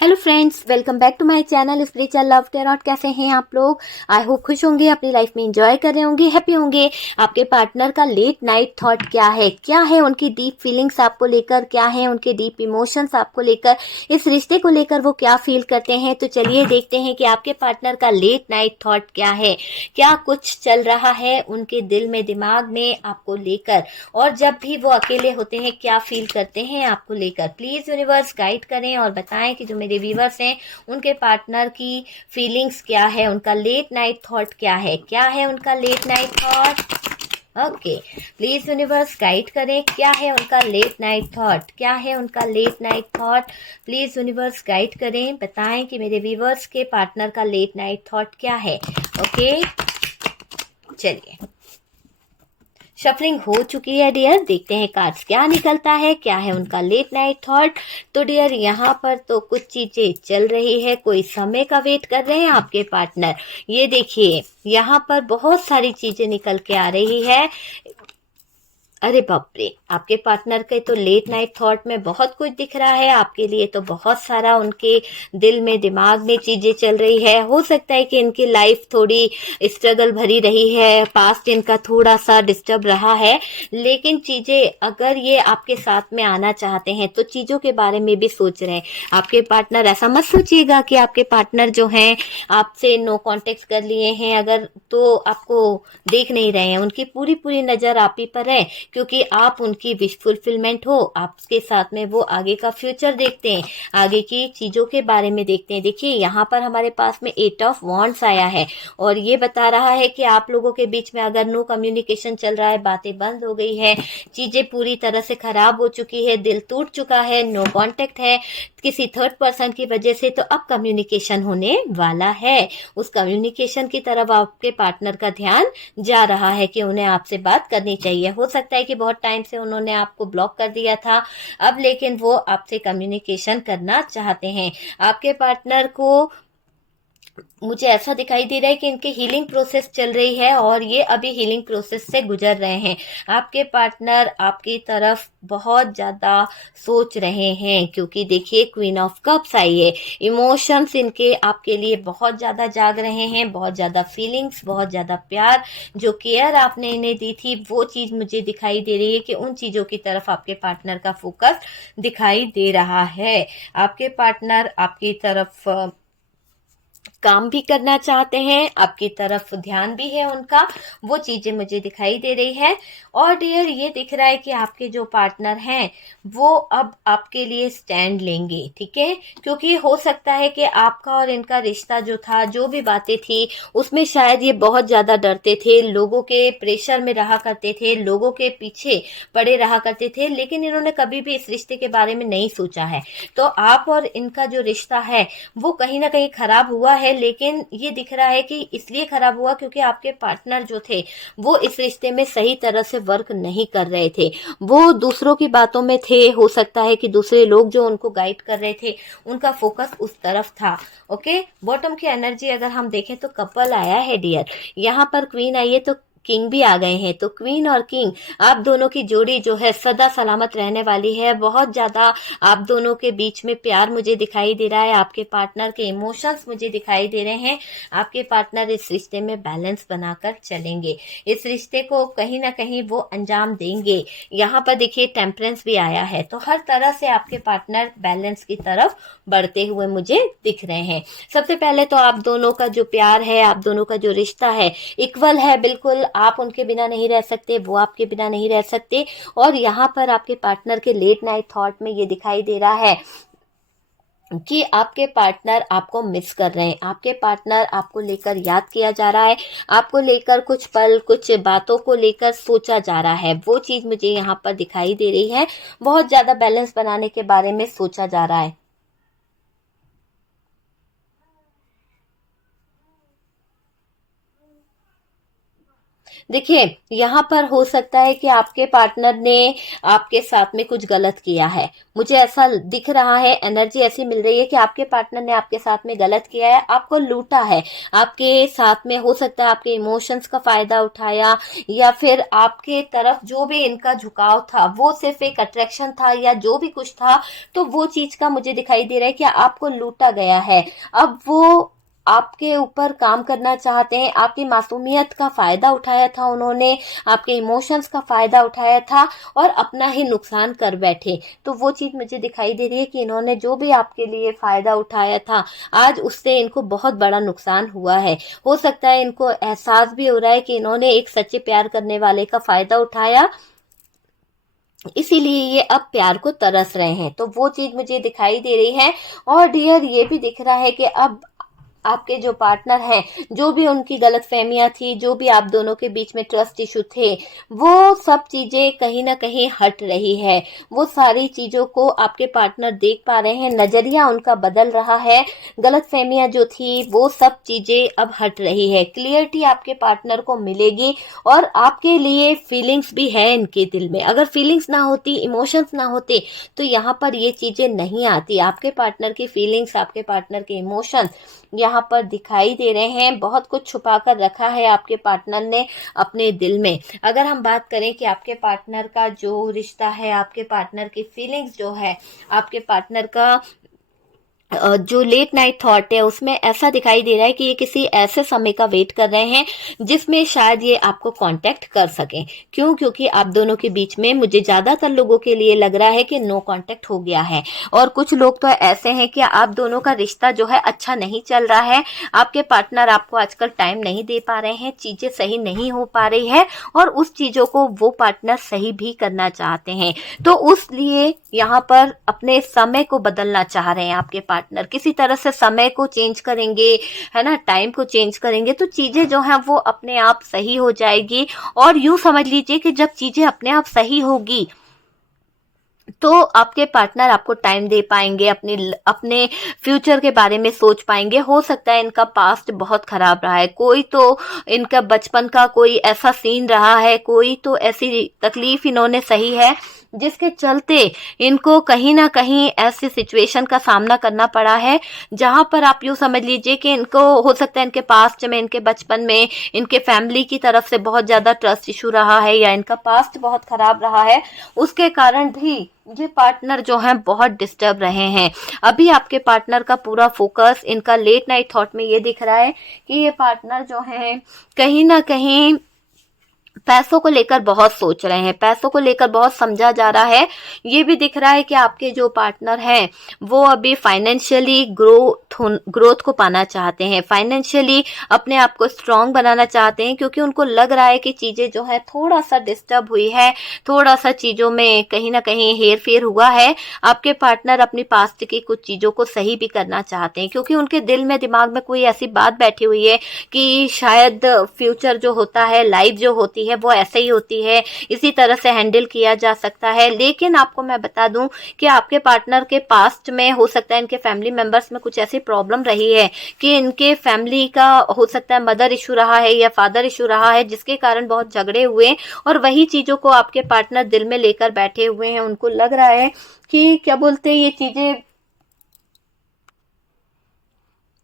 Hello friends, welcome back to my channel spiritual love tarot. कैसे हैं आप लोग? आई होप खुश होंगे, अपनी लाइफ में एंजॉय कर रहे होंगे, हैप्पी होंगे। आपके पार्टनर का लेट नाइट थॉट क्या है उनकी डीप फीलिंग्स आपको लेकर, क्या है उनके डीप इमोशंस आपको लेकर, इस रिश्ते को लेकर वो क्या फील करते हैं। तो चलिए देखते हैं कि आपके पार्टनर का लेट नाइट थॉट क्या है, क्या कुछ चल रहा है उनके दिल में, दिमाग में आपको लेकर, और जब भी वो अकेले होते हैं क्या फील करते हैं आपको लेकर। प्लीज यूनिवर्स गाइड करें और बताएं कि जो मेरे व्यूवर्स हैं उनके पार्टनर की फीलिंग्स क्या है, उनका लेट नाइट थॉट क्या है उनका late night thought. Okay, please universe guide करें, क्या है उनका लेट नाइट थॉट, क्या है उनका late night thought. Please universe guide करें, बताएं कि मेरे व्यूवर्स के पार्टनर का लेट नाइट थॉट क्या है। ओके, चलिए शफलिंग हो चुकी है डियर, देखते हैं कार्ड्स क्या निकलता है, क्या है उनका लेट नाइट थॉट। तो डियर यहाँ पर तो कुछ चीजें चल रही है, कोई समय का वेट कर रहे हैं आपके पार्टनर। ये देखिए यहाँ पर बहुत सारी चीजें निकल के आ रही है। अरे बाप रे, आपके पार्टनर के तो लेट नाइट थॉट में बहुत कुछ दिख रहा है आपके लिए, तो बहुत सारा उनके दिल में, दिमाग में चीजें चल रही है। हो सकता है कि इनकी लाइफ थोड़ी स्ट्रगल भरी रही है, पास्ट इनका थोड़ा सा डिस्टर्ब रहा है, लेकिन चीजें अगर ये आपके साथ में आना चाहते हैं तो चीजों के बारे में भी सोच रहे हैं आपके पार्टनर। ऐसा मत सोचिएगा कि आपके पार्टनर जो हैं आपसे नो कॉन्टेक्ट कर लिए हैं अगर, तो आपको देख नहीं रहे हैं। उनकी पूरी पूरी नजर आप ही पर है, क्योंकि आप उनकी विश फुलफिलमेंट हो। आपके साथ में वो आगे का फ्यूचर देखते हैं, आगे की चीजों के बारे में देखते हैं। देखिए यहाँ पर हमारे पास में 8 ऑफ वॉन्ड्स आया है और ये बता रहा है कि आप लोगों के बीच में अगर नो कम्युनिकेशन चल रहा है, बातें बंद हो गई है, चीजें पूरी तरह से खराब हो चुकी है, दिल टूट चुका है, नो कांटेक्ट है किसी थर्ड पर्सन की वजह से, तो अब कम्युनिकेशन होने वाला है। उस कम्युनिकेशन की तरफ आपके पार्टनर का ध्यान जा रहा है कि उन्हें आपसे बात करनी चाहिए। हो सकता है कि बहुत टाइम से उन्होंने आपको ब्लॉक कर दिया था, अब लेकिन वो आपसे कम्युनिकेशन करना चाहते हैं। आपके पार्टनर को मुझे ऐसा दिखाई दे रहा है कि इनकी हीलिंग प्रोसेस चल रही है और ये अभी हीलिंग प्रोसेस से गुजर रहे हैं। आपके पार्टनर आपकी तरफ बहुत ज्यादा सोच रहे हैं, क्योंकि देखिए क्वीन ऑफ कप्स आई है। इमोशंस इनके आपके लिए बहुत ज्यादा जाग रहे हैं, बहुत ज्यादा फीलिंग्स, बहुत ज्यादा प्यार, जो केयर आपने इन्हें दी थी वो चीज मुझे दिखाई दे रही है कि उन चीजों की तरफ आपके पार्टनर का फोकस दिखाई दे रहा है। आपके पार्टनर आपकी तरफ काम भी करना चाहते हैं, आपकी तरफ ध्यान भी है उनका, वो चीजें मुझे दिखाई दे रही है। और डियर ये दिख रहा है कि आपके जो पार्टनर हैं वो अब आपके लिए स्टैंड लेंगे, ठीक है, क्योंकि हो सकता है कि आपका और इनका रिश्ता जो था, जो भी बातें थी उसमें शायद ये बहुत ज्यादा डरते थे, लोगों के प्रेशर में रहा करते थे, लोगों के पीछे पड़े रहा करते थे, लेकिन इन्होंने कभी भी इस रिश्ते के बारे में नहीं सोचा है। तो आप और इनका जो रिश्ता है वो कहीं ना कहीं खराब हुआ है, लेकिन ये दिख रहा है कि इसलिए खराब हुआ क्योंकि आपके पार्टनर जो थे वो इस रिश्ते में सही तरह से वर्क नहीं कर रहे थे, वो दूसरों की बातों में थे। हो सकता है कि दूसरे लोग जो उनको गाइड कर रहे थे उनका फोकस उस तरफ था। ओके, बॉटम की एनर्जी अगर हम देखें तो कपल आया है डियर, यहाँ पर क्वीन आई है तो किंग भी आ गए हैं। तो क्वीन और किंग आप दोनों की जोड़ी जो है सदा सलामत रहने वाली है। बहुत ज्यादा आप दोनों के बीच में प्यार मुझे दिखाई दे रहा है, आपके पार्टनर के इमोशंस मुझे दिखाई दे रहे हैं। आपके पार्टनर इस रिश्ते में बैलेंस बनाकर चलेंगे, इस रिश्ते को कहीं ना कहीं वो अंजाम देंगे। यहाँ पर देखिए टेम्परेंस भी आया है, तो हर तरह से आपके पार्टनर बैलेंस की तरफ बढ़ते हुए मुझे दिख रहे हैं। सबसे पहले तो आप दोनों का जो प्यार है, आप दोनों का जो रिश्ता है इक्वल है, बिल्कुल आप उनके बिना नहीं रह सकते, वो आपके बिना नहीं रह सकते। और यहाँ पर आपके पार्टनर के लेट नाइट थॉट में ये दिखाई दे रहा है कि आपके पार्टनर आपको मिस कर रहे हैं, आपके पार्टनर आपको लेकर याद किया जा रहा है, आपको लेकर कुछ पल, कुछ बातों को लेकर सोचा जा रहा है, वो चीज मुझे यहाँ पर दिखाई दे रही है। बहुत ज्यादा बैलेंस बनाने के बारे में सोचा जा रहा है। देखिए, यहाँ पर हो सकता है कि आपके पार्टनर ने आपके साथ में कुछ गलत किया है। मुझे ऐसा दिख रहा है, एनर्जी ऐसी मिल रही है कि आपके पार्टनर ने आपके साथ में गलत किया है, आपको लूटा है। आपके साथ में हो सकता है आपके इमोशंस का फायदा उठाया, या फिर आपके तरफ जो भी इनका झुकाव था वो सिर्फ एक अट्रैक्शन था या जो भी कुछ था, तो वो चीज का मुझे दिखाई दे रहा है कि आपको लूटा गया है। अब वो आपके ऊपर काम करना चाहते हैं, आपकी मासूमियत का फायदा उठाया था उन्होंने, आपके इमोशंस का फायदा उठाया था और अपना ही नुकसान कर बैठे। तो वो चीज मुझे दिखाई दे रही है कि इन्होंने जो भी आपके लिए फायदा उठाया था, आज उससे इनको बहुत बड़ा नुकसान हुआ है। हो सकता है इनको एहसास भी हो रहा है कि इन्होंने एक सच्चे प्यार करने वाले का फायदा उठाया, इसीलिए ये अब प्यार को तरस रहे हैं। तो वो चीज मुझे दिखाई दे रही है। और डियर, ये भी दिख रहा है कि अब आपके जो पार्टनर हैं, जो भी उनकी गलतफहमियां थी, जो भी आप दोनों के बीच में ट्रस्ट इशू थे, वो सब चीजें कहीं ना कहीं हट रही है। वो सारी चीजों को आपके पार्टनर देख पा रहे हैं, नजरिया उनका बदल रहा है। गलतफहमियां जो थी वो सब चीजें अब हट रही है। क्लियरिटी आपके पार्टनर को मिलेगी और आपके लिए फीलिंग्स भी है इनके दिल में। अगर फीलिंग्स ना होती, इमोशंस ना होते, तो यहाँ पर ये चीजें नहीं आती। आपके पार्टनर की फीलिंग्स, आपके पार्टनर के इमोशंस यहाँ पर दिखाई दे रहे हैं। बहुत कुछ छुपा कर रखा है आपके पार्टनर ने अपने दिल में। अगर हम बात करें कि आपके पार्टनर का जो रिश्ता है, आपके पार्टनर की फीलिंग्स जो है, आपके पार्टनर का जो लेट नाइट थॉट है, उसमें ऐसा दिखाई दे रहा है कि ये किसी ऐसे समय का वेट कर रहे हैं जिसमें शायद ये आपको कांटेक्ट कर सकें। क्यों? क्योंकि आप दोनों के बीच में मुझे ज्यादातर लोगों के लिए लग रहा है कि नो कांटेक्ट हो गया है। और कुछ लोग तो ऐसे हैं कि आप दोनों का रिश्ता जो है अच्छा नहीं चल रहा है। आपके पार्टनर आपको आजकल टाइम नहीं दे पा रहे हैं, चीजें सही नहीं हो पा रही है, और उस चीजों को वो पार्टनर सही भी करना चाहते हैं। तो उस लिए यहाँ पर अपने समय को बदलना चाह रहे हैं आपके पार्टनर। किसी तरह से समय को चेंज करेंगे, है ना, टाइम को चेंज करेंगे, तो चीजें जो हैं वो अपने आप सही हो जाएगी। और यूं समझ लीजिए कि जब चीजें अपने आप सही होगी तो आपके पार्टनर आपको टाइम दे पाएंगे, अपने फ्यूचर के बारे में सोच पाएंगे। हो सकता है इनका पास्ट बहुत खराब रहा है, कोई तो इनका बचपन का कोई ऐसा सीन रहा है, कोई तो ऐसी तकलीफ इन्होंने सही है जिसके चलते इनको कहीं ना कहीं ऐसी सिचुएशन का सामना करना पड़ा है, जहां पर आप यूं समझ लीजिए कि इनको हो सकता है इनके पास्ट में, इनके बचपन में इनके फैमिली की तरफ से बहुत ज्यादा ट्रस्ट इशू रहा है, या इनका पास्ट बहुत खराब रहा है। उसके कारण भी ये पार्टनर जो हैं बहुत डिस्टर्ब रहे हैं। अभी आपके पार्टनर का पूरा फोकस इनका लेट नाइट थॉट में ये दिख रहा है कि ये पार्टनर जो हैं कहीं ना कहीं पैसों को लेकर बहुत सोच रहे हैं, पैसों को लेकर बहुत समझा जा रहा है। ये भी दिख रहा है कि आपके जो पार्टनर हैं वो अभी फाइनेंशियली ग्रोथ को पाना चाहते हैं, फाइनेंशियली अपने आप को स्ट्रांग बनाना चाहते हैं, क्योंकि उनको लग रहा है कि चीजें जो है थोड़ा सा डिस्टर्ब हुई है, थोड़ा सा चीजों में कहीं ना कहीं हेर फेर हुआ है। आपके पार्टनर अपनी पास्ट की कुछ चीजों को सही भी करना चाहते हैं, क्योंकि उनके दिल में, दिमाग में कोई ऐसी बात बैठी हुई है कि शायद फ्यूचर जो होता है, लाइफ जो होती है वो ऐसे ही होती है, इसी तरह से हैंडल किया जा सकता है। लेकिन आपको मैं बता दूं कि आपके पार्टनर के पास्ट में हो सकता है इनके फैमिली मेंबर्स में कुछ ऐसी प्रॉब्लम रही है कि इनके फैमिली का हो सकता है मदर इशू रहा है या फादर इशू रहा है, जिसके कारण बहुत झगड़े हुए, और वही चीजों को आपके पार्टनर दिल में लेकर बैठे हुए हैं। उनको लग रहा है कि क्या बोलते हैं, ये चीजें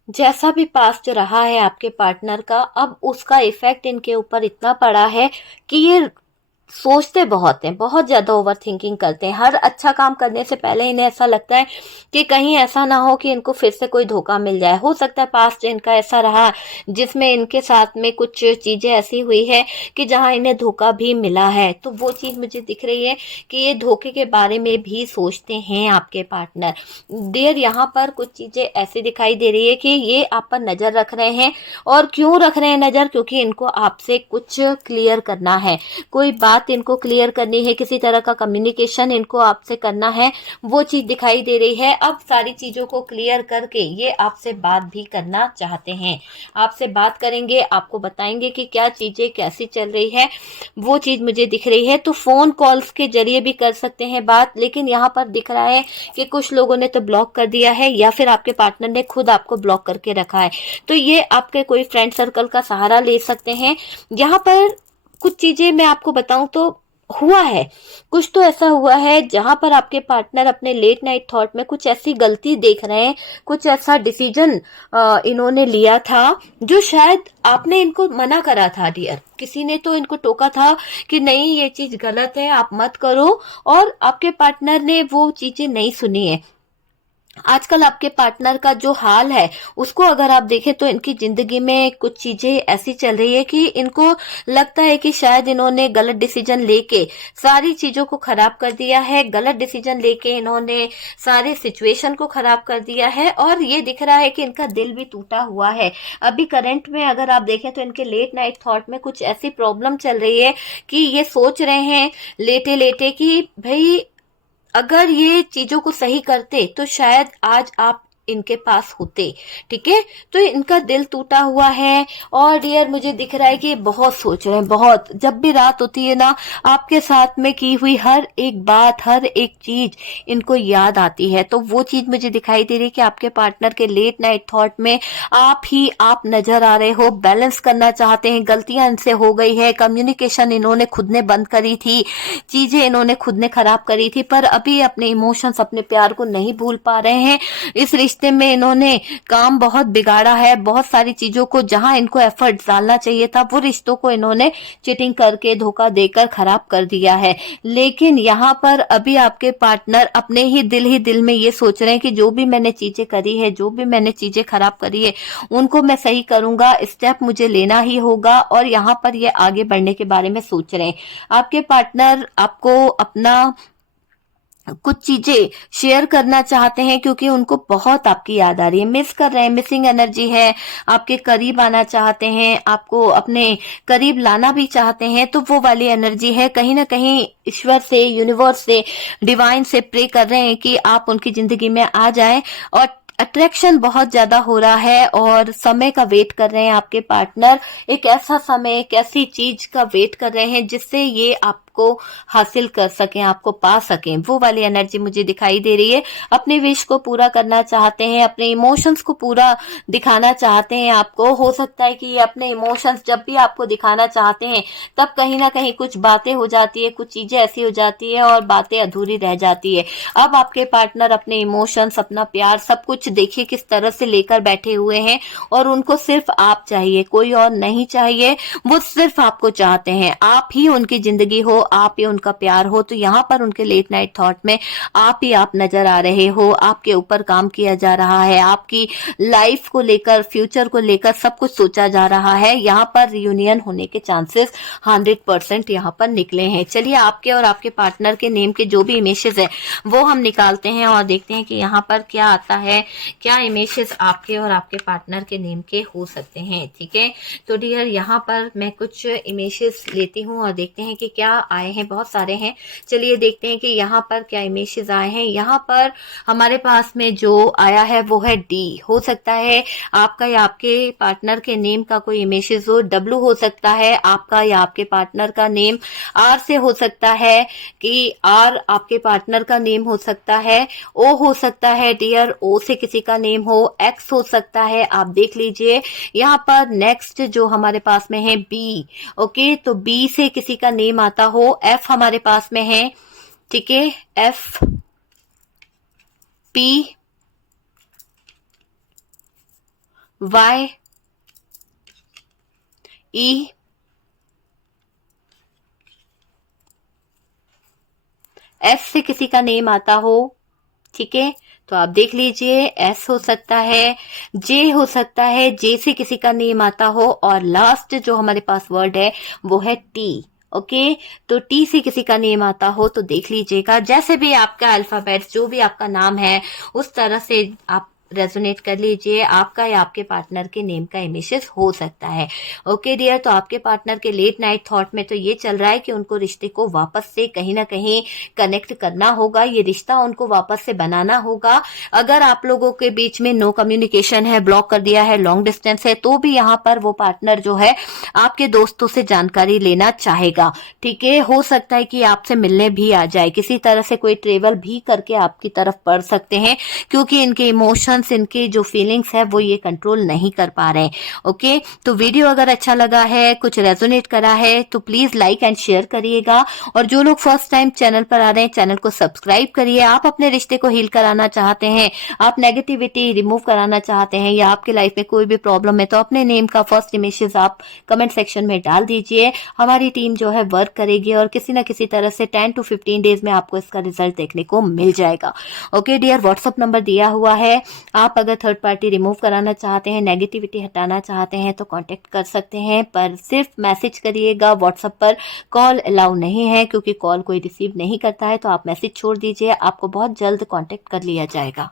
जैसा भी पास्ट रहा है आपके पार्टनर का, अब उसका इफेक्ट इनके ऊपर इतना पड़ा है कि ये सोचते बहुत हैं, बहुत ज्यादा ओवर थिंकिंग करते हैं। हर अच्छा काम करने से पहले इन्हें ऐसा लगता है कि कहीं ऐसा ना हो कि इनको फिर से कोई धोखा मिल जाए। हो सकता है पास्ट इनका ऐसा रहा जिसमें इनके साथ में कुछ चीजें ऐसी हुई है कि जहां इन्हें धोखा भी मिला है। तो वो चीज मुझे दिख रही है कि ये धोखे के बारे में भी सोचते हैं आपके पार्टनर। डियर, यहाँ पर कुछ चीजें ऐसी दिखाई दे रही है कि ये आप पर नजर रख रहे हैं। और क्यों रख रहे हैं नजर? क्योंकि इनको आपसे कुछ क्लियर करना है, कोई बात इनको क्लियर करनी है, किसी तरह का कम्युनिकेशन इनको आपसे करना है, वो चीज दिखाई दे रही है। अब सारी चीजों को क्लियर करके ये आपसे बात भी करना चाहते हैं, आपसे बात करेंगे, आपको बताएंगे कि क्या चीजें कैसी चल रही है, वो चीज मुझे दिख रही है। तो फोन कॉल्स के जरिए भी कर सकते हैं बात, लेकिन यहाँ पर दिख रहा है कि कुछ लोगों ने तो ब्लॉक कर दिया है, या फिर आपके पार्टनर ने खुद आपको ब्लॉक करके रखा है। तो ये आपके कोई फ्रेंड सर्कल का सहारा ले सकते हैं। यहाँ पर कुछ चीजें मैं आपको बताऊं तो हुआ है, कुछ तो ऐसा हुआ है जहां पर आपके पार्टनर अपने लेट नाइट थॉट में कुछ ऐसी गलती देख रहे हैं, कुछ ऐसा डिसीजन इन्होंने लिया था जो शायद आपने इनको मना करा था डियर, किसी ने तो इनको टोका था कि नहीं ये चीज गलत है, आप मत करो, और आपके पार्टनर ने वो चीजें नहीं सुनी है। आजकल आपके पार्टनर का जो हाल है उसको अगर आप देखें तो इनकी जिंदगी में कुछ चीजें ऐसी चल रही है कि इनको लगता है कि शायद इन्होंने गलत डिसीजन लेके सारी चीजों को खराब कर दिया है, गलत डिसीजन लेके इन्होंने सारे सिचुएशन को खराब कर दिया है, और ये दिख रहा है कि इनका दिल भी टूटा हुआ है। अभी करंट में अगर आप देखें तो इनके लेट नाइट थॉट में कुछ ऐसी प्रॉब्लम चल रही है कि ये सोच रहे हैं लेटे लेटे कि भाई अगर ये चीजों को सही करते तो शायद आज आप इनके पास होते। ठीक है, तो इनका दिल टूटा हुआ है, और डियर मुझे दिख रहा है कि ये बहुत सोच रहे हैं, बहुत। जब भी रात होती है ना, आपके साथ में की हुई हर एक बात, हर एक चीज इनको याद आती है। तो वो चीज मुझे दिखाई दे रही है कि आपके पार्टनर के लेट नाइट थॉट में आप नजर आ रहे हो, बैलेंस करना चाहते हैं, गलतियां इनसे हो गई है, कम्युनिकेशन इन्होंने खुद ने बंद करी थी, चीजें इन्होंने खुद ने खराब करी थी, पर अभी अपने इमोशंस, अपने प्यार को नहीं भूल पा रहे हैं। इस रिश्ते में इन्होंने काम बहुत बिगाड़ा है, बहुत सारी चीजों को जहां इनको एफर्ट डालना चाहिए था वो रिश्तों को इन्होंने चीटिंग करके, धोखा देकर खराब कर दिया है। लेकिन यहाँ पर अभी आपके पार्टनर अपने ही दिल में ये सोच रहे हैं कि जो भी मैंने चीजें करी है, जो भी मैंने चीजें खराब करी है, उनको मैं सही करूंगा, स्टेप मुझे लेना ही होगा, और यहाँ पर ये आगे बढ़ने के बारे में सोच रहे हैं। आपके पार्टनर आपको अपना कुछ चीजें शेयर करना चाहते हैं क्योंकि उनको बहुत आपकी याद आ रही है, मिस कर रहे हैं, मिसिंग एनर्जी है, आपके करीब आना चाहते हैं, आपको अपने करीब लाना भी चाहते हैं, तो वो वाली एनर्जी है। कहीं ना कहीं ईश्वर से, यूनिवर्स से, डिवाइन से प्रे कर रहे हैं कि आप उनकी जिंदगी में आ जाएं, और अट्रैक्शन बहुत ज्यादा हो रहा है, और समय का वेट कर रहे हैं आपके पार्टनर। एक ऐसा समय, एक ऐसी चीज का वेट कर रहे हैं जिससे ये आपको हासिल कर सकें, आपको पा सकें। वो वाली एनर्जी मुझे दिखाई दे रही है। अपने विश को पूरा करना चाहते हैं, अपने इमोशंस को पूरा दिखाना चाहते हैं आपको। हो सकता है कि ये अपने इमोशंस जब भी आपको दिखाना चाहते हैं तब कहीं ना कहीं कुछ बातें हो जाती है, कुछ चीजें ऐसी हो जाती है और बातें अधूरी रह जाती है। अब आपके पार्टनर अपने इमोशंस, अपना प्यार, सब कुछ देखिए किस तरह से लेकर बैठे हुए हैं, और उनको सिर्फ आप चाहिए, कोई और नहीं चाहिए। वो सिर्फ आपको चाहते हैं, आप ही उनकी जिंदगी हो, आप ही उनका प्यार हो। तो यहाँ पर उनके लेट नाइट थॉट में आप ही आप नजर आ रहे हो, आपके ऊपर काम किया जा रहा है, आपकी लाइफ को लेकर, फ्यूचर को लेकर सब कुछ सोचा जा रहा है। यहाँ पर रियूनियन होने के चांसेस 100% यहाँ पर निकले हैं। चलिए आपके और आपके पार्टनर के नेम के जो भी इमेजेस है वो हम निकालते हैं और देखते हैं कि यहाँ पर क्या आता है, क्या इमेजेस आपके और आपके पार्टनर के नेम के हो सकते हैं। ठीक है, तो डियर यहाँ पर मैं कुछ इमेजेस लेती हूँ और देखते हैं कि क्या आए हैं। बहुत सारे हैं, चलिए देखते हैं कि यहाँ पर क्या इमेजेस आए हैं। यहाँ पर हमारे पास में जो आया है वो है डी। हो सकता है आपका या आपके पार्टनर के नेम का कोई इमेजेस हो। डब्ल्यू हो सकता है आपका या आपके पार्टनर का नेम। आर से हो सकता है कि आर आपके पार्टनर का नेम हो सकता है। ओ हो सकता है डियर, ओ से किसी का नेम हो। एक्स हो सकता है, आप देख लीजिए। यहाँ पर नेक्स्ट जो हमारे पास में है बी। ओके, तो बी से किसी का नेम आता हो। एफ हमारे पास में है, ठीक है, एफ, पी, वाई, ई, एस से किसी का नेम आता हो। ठीक है, तो आप देख लीजिए, एस हो सकता है, जे हो सकता है, जे से किसी का नेम आता हो, और लास्ट जो हमारे पास वर्ड है वो है टी। ओके, तो टी से किसी का नेम आता हो तो देख लीजिएगा। जैसे भी आपका अल्फाबेट, जो भी आपका नाम है उस तरह से आप रेजोनेट कर लीजिए। आपका या आपके पार्टनर के नेम का इमेजेस हो सकता है। ओके डियर, तो आपके पार्टनर के लेट नाइट थॉट में तो ये चल रहा है कि उनको रिश्ते को वापस से कहीं ना कहीं कनेक्ट करना होगा, ये रिश्ता उनको वापस से बनाना होगा। अगर आप लोगों के बीच में नो कम्युनिकेशन है, ब्लॉक कर दिया है, लॉन्ग डिस्टेंस है, तो भी यहाँ पर वो पार्टनर जो है आपके दोस्तों से जानकारी लेना चाहेगा। ठीक है, हो सकता है कि आपसे मिलने भी आ जाए, किसी तरह से कोई ट्रेवल भी करके आपकी तरफ बढ़ सकते हैं, क्योंकि इनके इमोशन वंस इनके जो फीलिंग्स है वो ये कंट्रोल नहीं कर पा रहे हैं। ओके, तो वीडियो अगर अच्छा लगा है, कुछ रेजोनेट करा है तो प्लीज लाइक एंड शेयर करिएगा। और जो लोग फर्स्ट टाइम चैनल पर आ रहे हैं, चैनल को सब्सक्राइब करिए। आप अपने रिश्ते को हील कराना चाहते हैं, आप नेगेटिविटी रिमूव कराना चाहते हैं, या आपके लाइफ में कोई भी प्रॉब्लम है, तो अपने नेम का फर्स्ट इमेजेस आप कमेंट सेक्शन में डाल दीजिए। हमारी टीम जो है वर्क करेगी और किसी ना किसी तरह से 10 to 15 डेज में आपको इसका रिजल्ट देखने को मिल जाएगा। ओके डियर, व्हाट्सअप नंबर दिया हुआ है। आप अगर थर्ड पार्टी रिमूव कराना चाहते हैं, नेगेटिविटी हटाना चाहते हैं तो कांटेक्ट कर सकते हैं, पर सिर्फ मैसेज करिएगा व्हाट्सएप पर। कॉल अलाउ नहीं है, क्योंकि कॉल कोई रिसीव नहीं करता है। तो आप मैसेज छोड़ दीजिए, आपको बहुत जल्द कांटेक्ट कर लिया जाएगा।